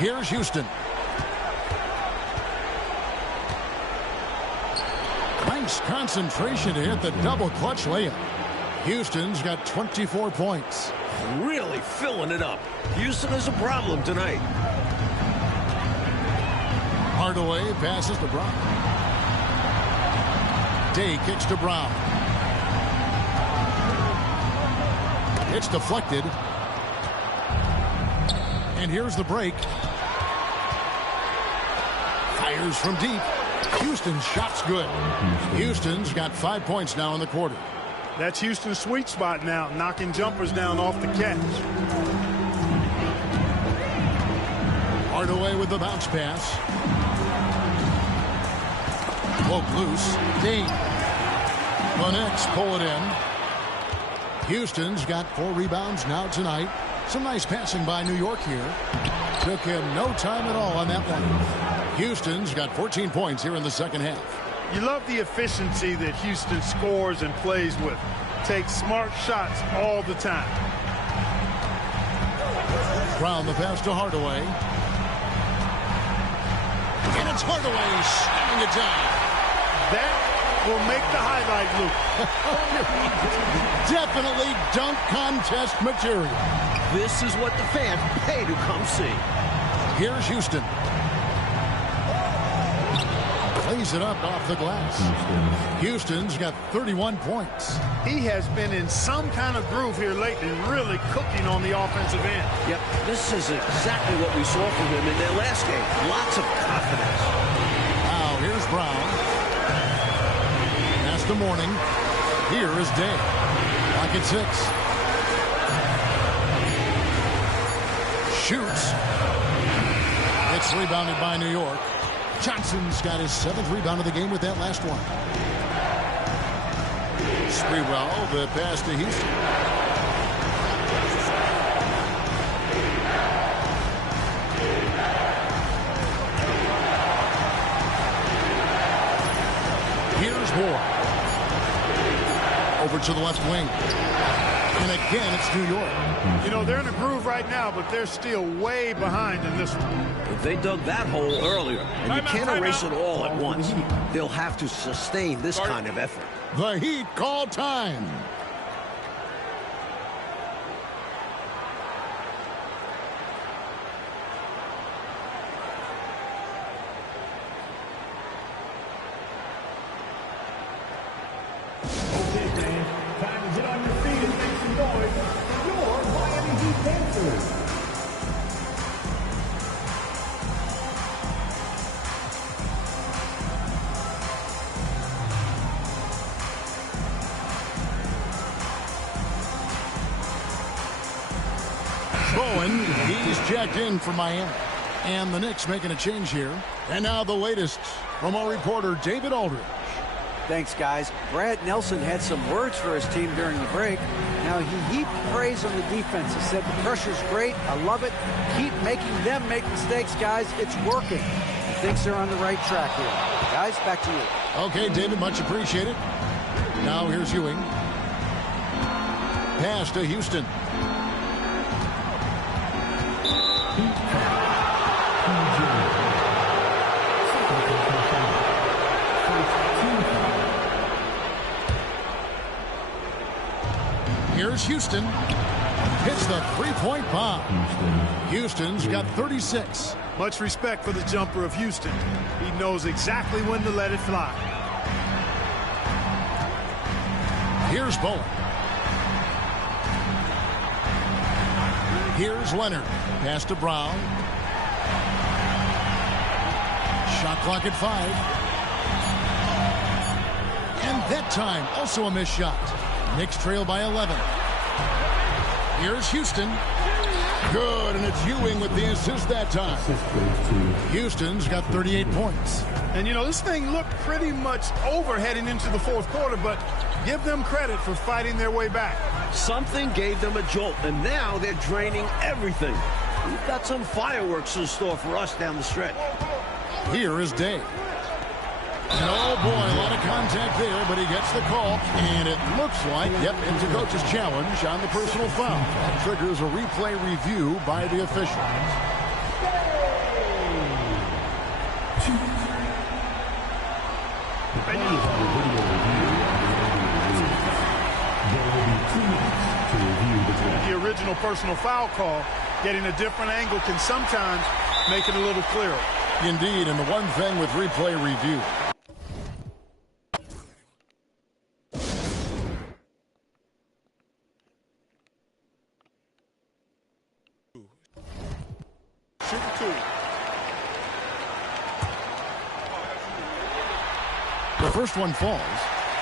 Here's Houston. Nice concentration to hit the double clutch layup. Houston's got 24 points. Really filling it up. Houston is a problem tonight. Hardaway passes to Brown. Day kicks to Brown. It's deflected. And here's the break. Fires from deep. Houston's shot's good. Houston's got 5 points now in the quarter. That's Houston's sweet spot now, knocking jumpers down off the catch. Hardaway with the bounce pass. Poke loose. Dean. The Knicks pull it in. Houston's got 4 rebounds now tonight. Some nice passing by New York here. Took him no time at all on that one. Houston's got 14 points here in the second half. You love the efficiency that Houston scores and plays with. Takes smart shots all the time. Brown the pass to Hardaway. And it's Hardaway slamming it down. That will make the highlight loop. Definitely dunk contest material. This is what the fans pay to come see. Here's Houston. Plays it up off the glass. Houston's got 31 points. He has been in some kind of groove here lately, really cooking on the offensive end. Yep, this is exactly what we saw from him in their last game. Lots of confidence. Now here's Brown. Pass to Morning. Here is Day. Lock at 6. Shoots. It's rebounded by New York. Johnson's got his 7th rebound of the game with that last one. Sprewell, the pass to Houston. Here's Moore. Over to the left wing. And again, it's New York. You know, they're in a groove right now, but they're still way behind in this one. They dug that hole earlier, and you can't erase it all at once. They'll have to sustain this kind of effort. The Heat call time. Okay, fans, time to get on your feet and make some noise for your Miami Heat dancers. Bowen, he's checked in for Miami. And the Knicks making a change here. And now the latest from our reporter, David Aldridge. Thanks, guys. Brad Nelson had some words for his team during the break. Now, he heaped praise on the defense. He said, the pressure's great. I love it. Keep making them make mistakes, guys. It's working. He thinks they're on the right track here. Guys, back to you. Okay, David, much appreciated. Now here's Ewing. Pass to Houston. Here's Houston. Hits the three-point bomb. Houston's got 36. Much respect for the jumper of Houston. He knows exactly when to let it fly. Here's Bowen. Here's Leonard. Pass to Brown. Shot clock at 5. And that time, also a missed shot. Knicks trail by 11. Here's Houston. Good, and it's Ewing with the assist that time. Houston's got 38 points. And, you know, this thing looked pretty much over heading into the fourth quarter, but give them credit for fighting their way back. Something gave them a jolt, and now they're draining everything. We've got some fireworks in store for us down the stretch. Here is Day. And oh boy, a lot of contact there, but he gets the call. And it looks like, yep, it's a coach's challenge on the personal foul. That triggers a replay review by the official. The play is under video review. There will be 2 minutes to review the play. The original personal foul call, getting a different angle can sometimes make it a little clearer. Indeed, and the one thing with replay review, the first one falls.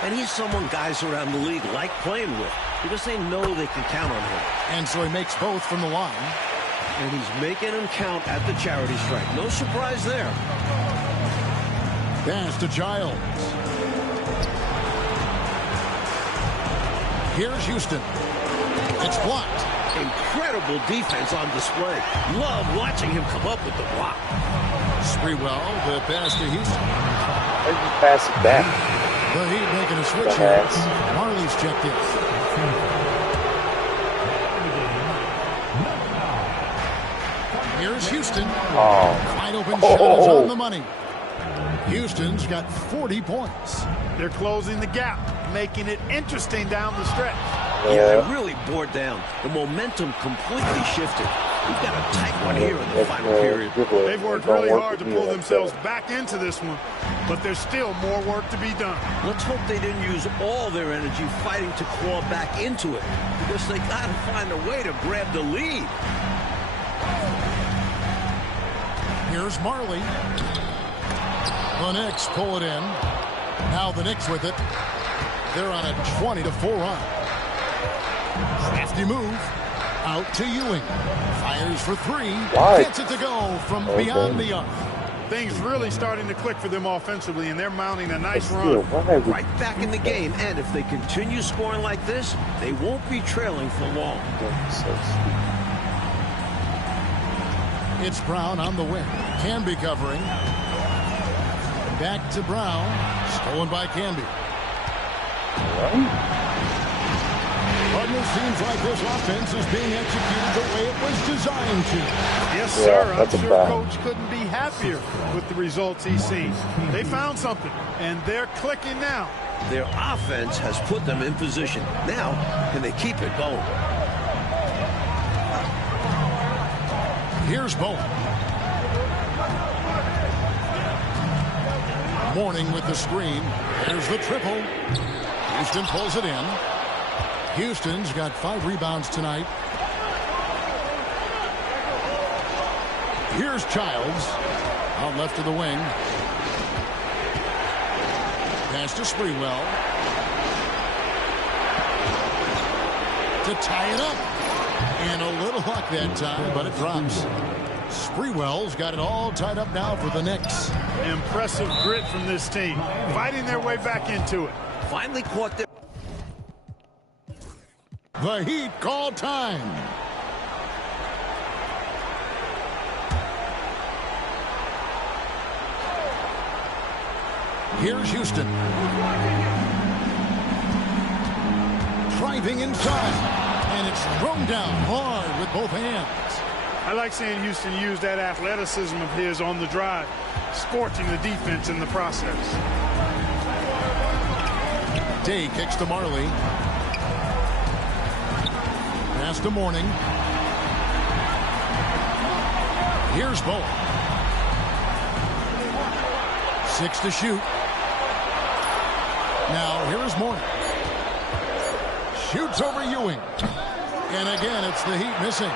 And he's someone guys around the league like playing with because they know they can count on him. And so he makes both from the line. And he's making them count at the charity stripe. No surprise there. Pass to Childs. Here's Houston. It's blocked. Incredible defense on display. Love watching him come up with the block. Sprewell, the pass to Houston. Why did you pass it back? The Heat making a switch here. Marley's checked in. Here's Houston. Wide open shot is on the money. Houston's got 40 points. They're closing the gap, making it interesting down the stretch. Yeah, they really bore down. The momentum completely shifted. We've got a tight one here in the final period. They've worked really hard to pull themselves back into this one, but there's still more work to be done. Let's hope they didn't use all their energy fighting to claw back into it, because they got to find a way to grab the lead. Here's Marley. The Knicks pull it in. Now the Knicks with it. They're on a 20-4 run. Crafty move. Out to Ewing. Fires for 3. Gets it to go from beyond the arc. Things really starting to click for them offensively, and they're mounting a nice run. Right back in the game, and if they continue scoring like this, they won't be trailing for long. It's Brown on the wing. Canby covering. Back to Brown. Stolen by Canby. Cardinals seems like this offense is being executed the way it was designed to. Yes, sir. I'm sure Coach couldn't be happier with the results he's seen. They found something, and they're clicking now. Their offense has put them in position. Now, can they keep it going? Here's Bowen. Mourning with the screen. There's the triple. Houston pulls it in. Houston's got 5 rebounds tonight. Here's Childs. Out left of the wing. Pass to Sprewell. To tie it up. And a little luck that time, but it drops. Sprewell's got it all tied up now for the Knicks. Impressive grit from this team, fighting their way back into it. Finally caught their... The Heat call time. Here's Houston. Driving inside. And it's thrown down hard with both hands. I like seeing Houston use that athleticism of his on the drive, scorching the defense in the process. Day kicks to Marley. Pass to Mourning. Here's Bowen. 6 to shoot. Now here's Mourning. Shoots over Ewing. And again, it's the Heat missing.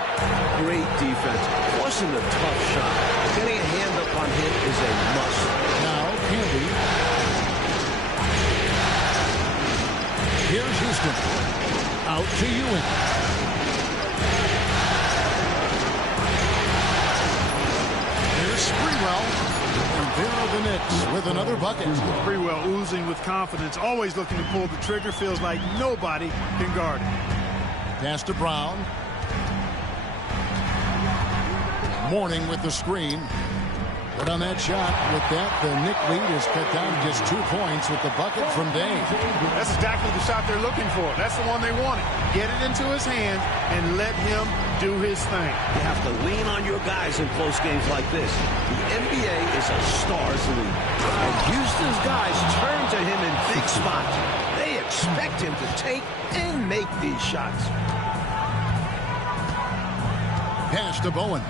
Great defense. Forcing a tough shot. Getting a hand up on him is a must. Now, Canby. Here's Houston. Out to Ewing. Here's Sprewell. And there are the Knicks with another bucket. Sprewell oozing with confidence, always looking to pull the trigger. Feels like nobody can guard it. Pass to Brown. Mourning with the screen. But on that shot, with that, the Knick lead is cut down to just 2 points with the bucket from Day. That's exactly the shot they're looking for. That's the one they wanted. Get it into his hand and let him do his thing. You have to lean on your guys in close games like this. The NBA is a stars league. And Houston's guys turn to him in big spots. They expect him to take and make these shots. Pass to Bowen.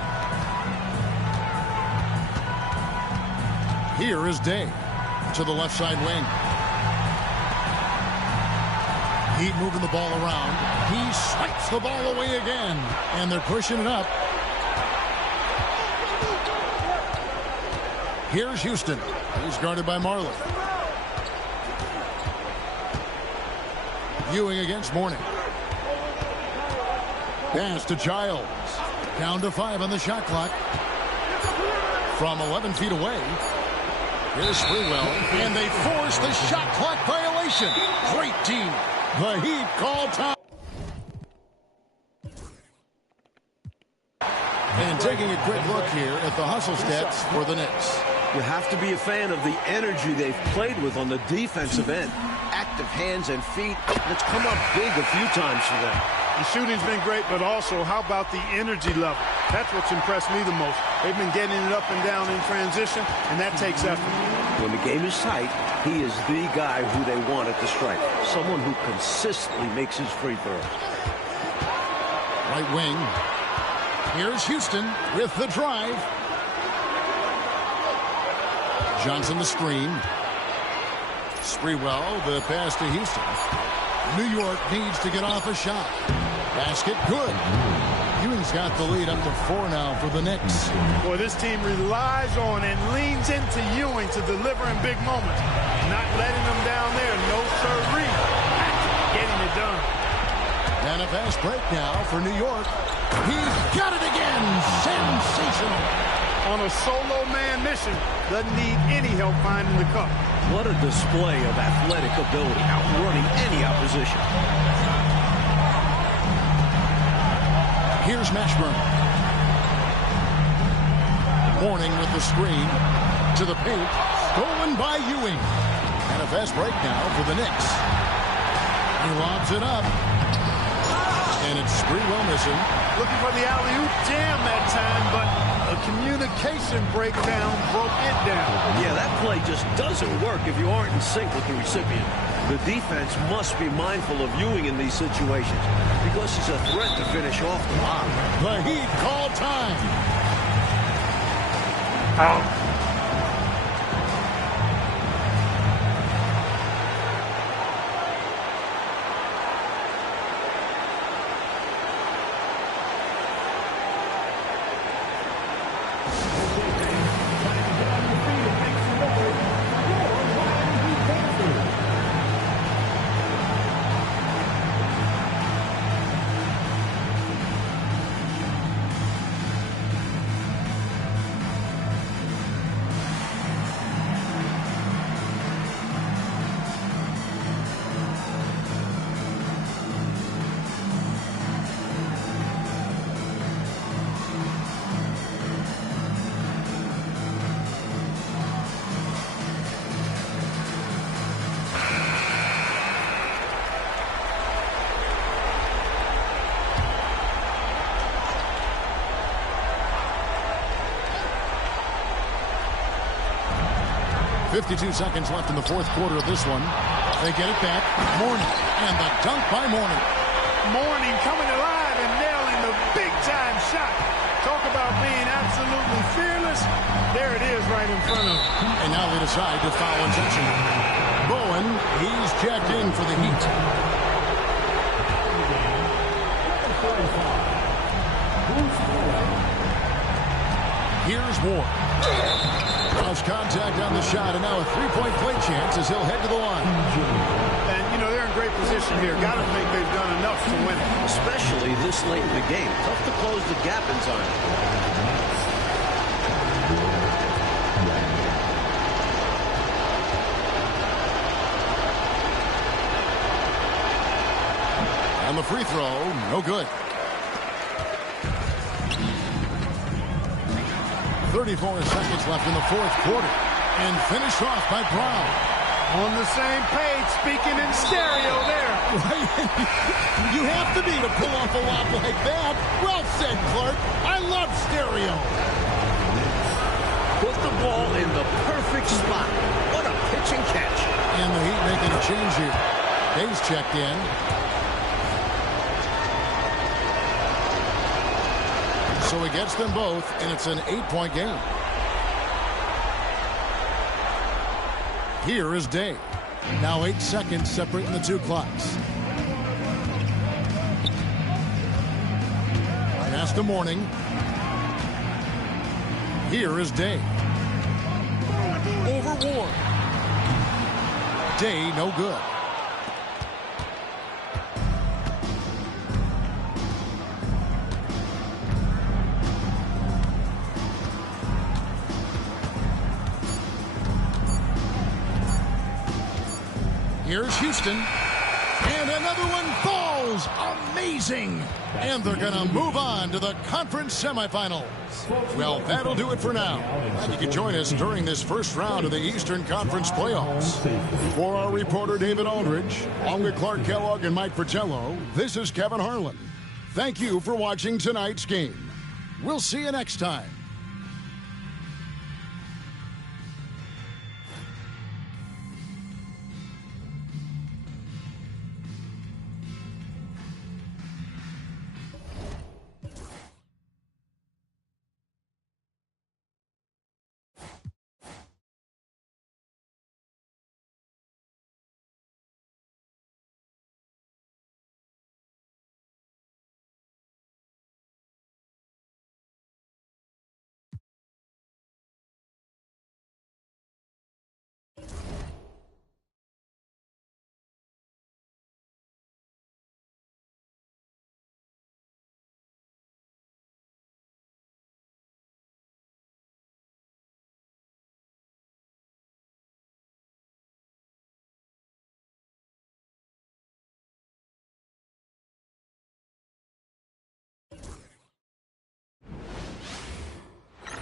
Here is Day to the left side wing. Heat moving the ball around. He swipes the ball away again. And they're pushing it up. Here's Houston. He's guarded by Marley. Ewing against Mourning. Pass to Giles. Down to 5 on the shot clock. From 11 feet away. Here's Sprewell. And they force the shot clock violation. Great team. The Heat call time. And taking a quick look here at the hustle stats for the Knicks. You have to be a fan of the energy they've played with on the defensive end. Active hands and feet. It's come up big a few times for them. The shooting's been great, but also, how about the energy level? That's what's impressed me the most. They've been getting it up and down in transition, and that takes effort. When the game is tight, he is the guy who they want at the stripe. Someone who consistently makes his free throws. Right wing. Here's Houston with the drive. Johnson the screen. Sprewell, the pass to Houston. New York needs to get off a shot. Basket good. Ewing's got the lead up to 4 now for the Knicks. Boy, this team relies on and leans into Ewing to deliver in big moments. Not letting them down there. No sirree. Getting it done. And a fast break now for New York. He's got it again. Sensational. On a solo man mission. Doesn't need any help finding the cup. What a display of athletic ability, outrunning any opposition. Here's Mashburn. Mourning with the screen to the paint. Stolen by Ewing. And a fast break now for the Knicks. He lobs it up. And it's Sprewell missing. Looking for the alley-oop jam that time, but a communication breakdown broke it down. Yeah, that play just doesn't work if you aren't in sync with the recipient. The defense must be mindful of Ewing in these situations because he's a threat to finish off the lob. The Heat call time. Out. 52 seconds left in the fourth quarter of this one. They get it back. Mourning. And the dunk by Mourning. Mourning coming alive and nailing the big-time shot. Talk about being absolutely fearless. There it is right in front of him. And now they decide to foul intentionally. Bowen, he's checked in for the Heat. Here's Ward. Lost contact on the shot, and now a three-point play chance as he'll head to the line. And, you know, they're in great position here. Got to think they've done enough to win it. Especially this late in the game. Tough to close the gap in time. And the free throw, no good. 34 seconds left in the fourth quarter. And finished off by Brown. On the same page, speaking in stereo there. You have to be to pull off a lob like that. Well said, Clark. I love stereo. Put the ball in the perfect spot. What a pitch and catch. And the Heat making a change here. Days checked in. So he gets them both, and it's an 8-point game. Here is Day. Now 8 seconds separating the two clocks. Pass to Morning. Here is Day. Over Ward. Day no good. Here's Houston. And another one falls. Amazing. And they're going to move on to the conference semifinals. Well, that'll do it for now. Glad you could join us during this first round of the Eastern Conference Playoffs. For our reporter, David Aldridge, along with Clark Kellogg and Mike Fratello, this is Kevin Harlan. Thank you for watching tonight's game. We'll see you next time.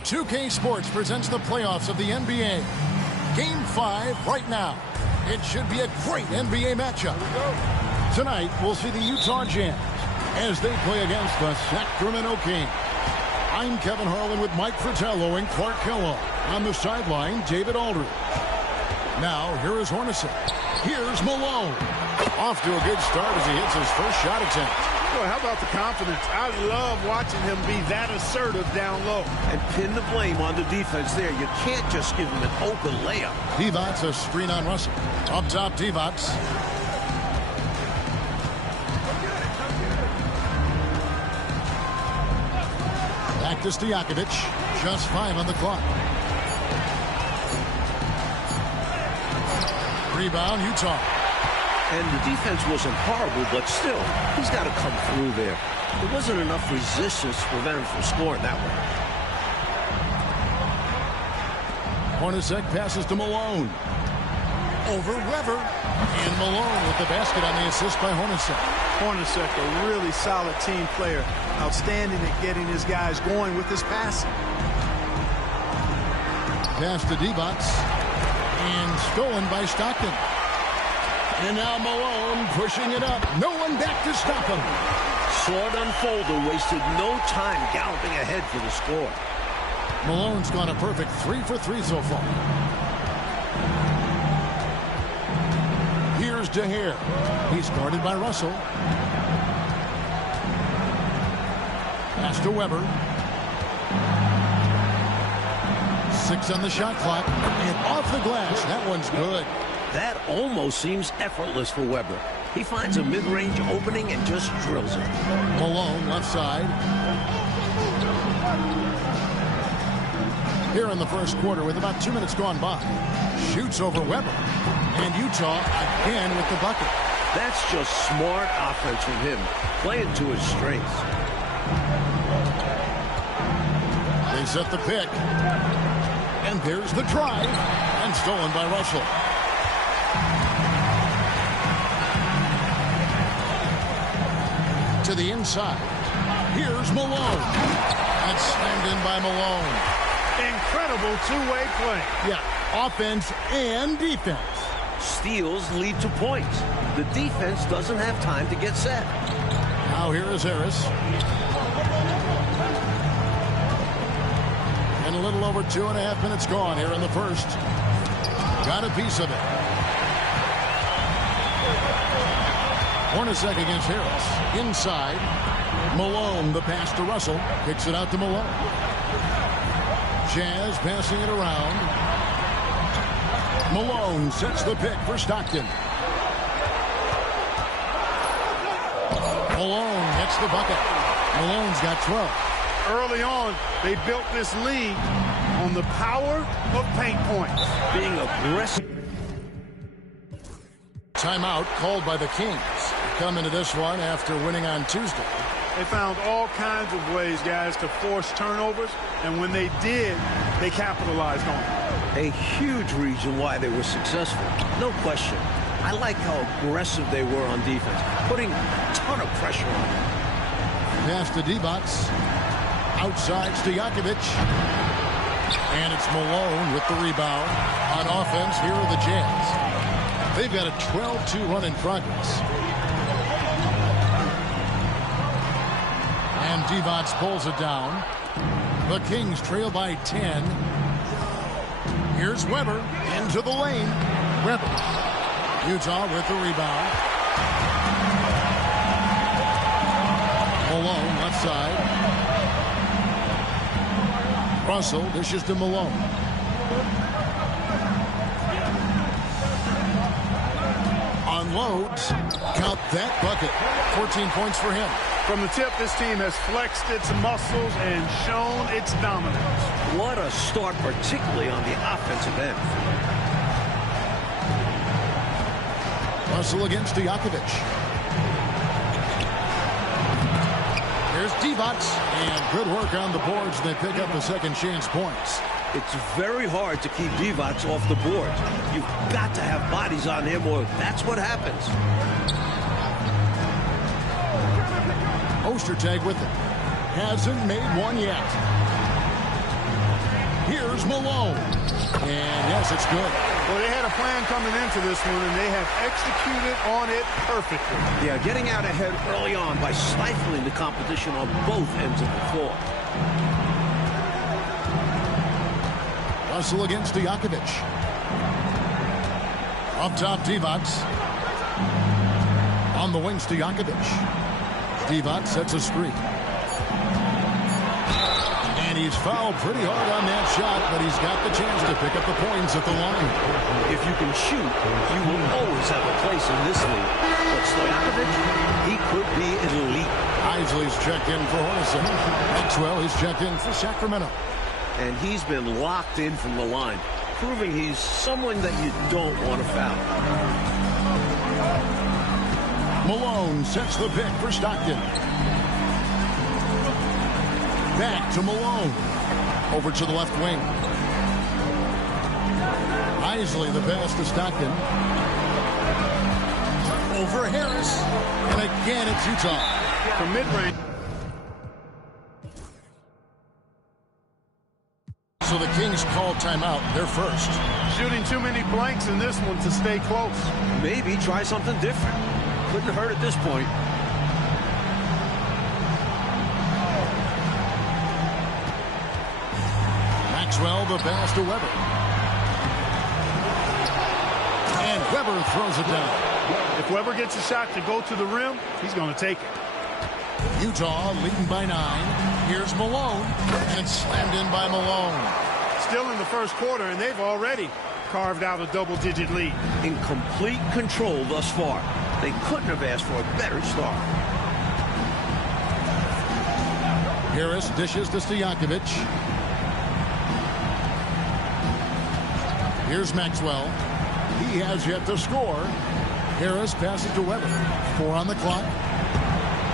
.2K Sports presents the playoffs of the NBA. Game 5 right now. It should be a great NBA matchup. Tonight, we'll see the Utah Jazz as they play against the Sacramento Kings. I'm Kevin Harlan with Mike Fratello and Clark Kellogg. On the sideline, David Aldridge. Now, here is Hornacek. Here's Malone. Off to a good start as he hits his first shot attempt. Boy, how about the confidence? I love watching him be that assertive down low. And pin the blame on the defense there. You can't just give him an open layup. Divac a screen on Russell. Up top, Divac. Back to Stojakovic. Just 5 on the clock. Rebound, Utah. And the defense wasn't horrible, but still, he's got to come through there. There wasn't enough resistance to prevent him from scoring that way. Hornacek passes to Malone. Over Weber. And Malone with the basket on the assist by Hornacek. Hornacek, a really solid team player. Outstanding at getting his guys going with his passing. Pass to Divac. And stolen by Stockton. And now Malone pushing it up. No one back to stop him. Saw it unfold and wasted no time galloping ahead for the score. Malone's gone a perfect 3 for 3 so far. Here's DeHare. He's guarded by Russell. Pass to Weber. 6 on the shot clock. And off the glass. That one's good. That almost seems effortless for Weber. He finds a mid-range opening and just drills it. Malone, left side. Here in the first quarter with about 2 minutes gone by. Shoots over Weber. And Utah again with the bucket. That's just smart offense from him, playing to his strengths. They set the pick. And there's the drive. And stolen by Russell. To the inside. Here's Malone. That's slammed in by Malone. Incredible two-way play. Yeah, offense and defense. Steals lead to points. The defense doesn't have time to get set. Now here is Harris. And a little over 2.5 minutes gone here in the first. Got a piece of it. Hornacek against Harris. Inside. Malone, the pass to Russell. Kicks it out to Malone. Jazz passing it around. Malone sets the pick for Stockton. Malone hits the bucket. Malone's got 12. Early on, they built this league on the power of paint points. Being aggressive. Timeout called by the Kings. Come into this one after winning on Tuesday. They found all kinds of ways, guys, to force turnovers, and when they did, they capitalized on it. A huge reason why they were successful. No question. I like how aggressive they were on defense, putting a ton of pressure on them. Pass to Divac. Outside Stojakovic. And it's Malone with the rebound. On offense, here are the Jazz. They've got a 12-2 run in progress. And Divac pulls it down. The Kings trail by 10. Here's Weber into the lane. Weber. Utah with the rebound. Malone left side. Russell dishes to Malone. Unloads. Count that bucket. 14 points for him. From the tip, this team has flexed its muscles and shown its dominance. What a start, particularly on the offensive end. Russell against Stojakovic. Here's Divac. And good work on the boards. They pick up the second chance points. It's very hard to keep Divac off the board. You've got to have bodies on him, or that's what happens. Ostertag with it. Hasn't made one yet. Here's Malone. And yes, it's good. Well, they had a plan coming into this one, and they have executed on it perfectly. Yeah, getting out ahead early on by stifling the competition on both ends of the floor. Russell against Stojakovic. Up top, Divac. On the wing, Stojakovic. Divac sets a screen. And he's fouled pretty hard on that shot, but he's got the chance to pick up the points at the line. If you can shoot, you will always have a place in this league. But Stojakovic, he could be elite. Isley's checked in for Hornacek. Maxwell is checked in for Sacramento. And he's been locked in from the line, proving he's someone that you don't want to foul. Malone sets the pick for Stockton. Back to Malone. Over to the left wing. Isley the pass to Stockton. Over Harris. And again it's Utah. From mid-range. So the Kings call timeout. They're first. Shooting too many blanks in this one to stay close. Maybe try something different. Couldn't hurt at this point. Maxwell the pass to Weber. And Weber throws it down. If Weber gets a shot to go to the rim, he's going to take it. Utah leading by 9. Here's Malone. And it's slammed in by Malone. Still in the first quarter, and they've already carved out a double-digit lead. In complete control thus far. They couldn't have asked for a better start. Harris dishes to Stojakovic. Here's Maxwell. He has yet to score. Harris passes to Weber. 4 on the clock.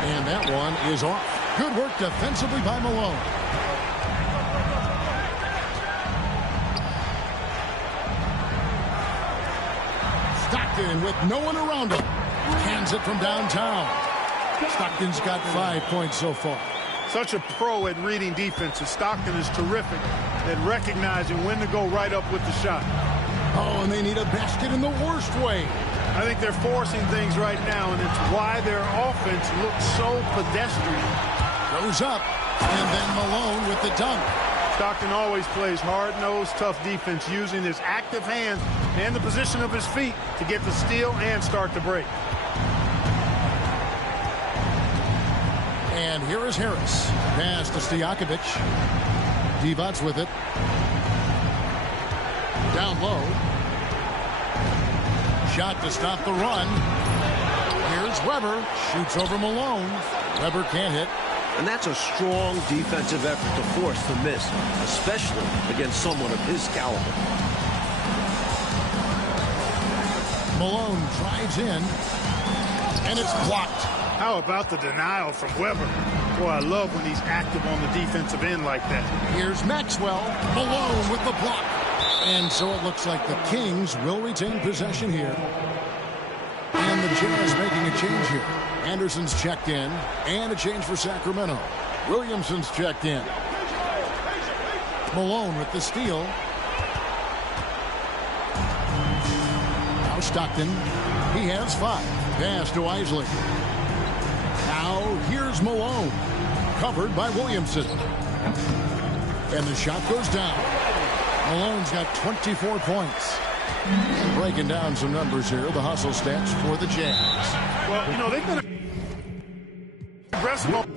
And that one is off. Good work defensively by Malone. Stockton with no one around him. Hands it from downtown. Stockton's got 5 points so far. Such a pro at reading defenses. Stockton is terrific at recognizing when to go right up with the shot. Oh, and they need a basket in the worst way. I think they're forcing things right now, and it's why their offense looks so pedestrian. Goes up, and then Malone with the dunk. Stockton always plays hard-nosed, tough defense, using his active hands and the position of his feet to get the steal and start the break. And here is Harris. Pass to Stojakovic. Divac with it. Down low. Shot to stop the run. Here's Weber. Shoots over Malone. Weber can't hit. And that's a strong defensive effort to force the miss, especially against someone of his caliber. Malone drives in, and it's blocked. How about the denial from Weber? Boy, I love when he's active on the defensive end like that. Here's Maxwell. Malone with the block. And so it looks like the Kings will retain possession here. And the Jazz making a change here. Anderson's checked in, and a change for Sacramento. Williamson's checked in. Malone with the steal. Now Stockton. He has 5. Pass to Isley. Now here's Malone. Covered by Williamson. And the shot goes down. Malone's got 24 points. Breaking down some numbers here, the hustle stats for the Jazz. Well, you know, they've been aggressive.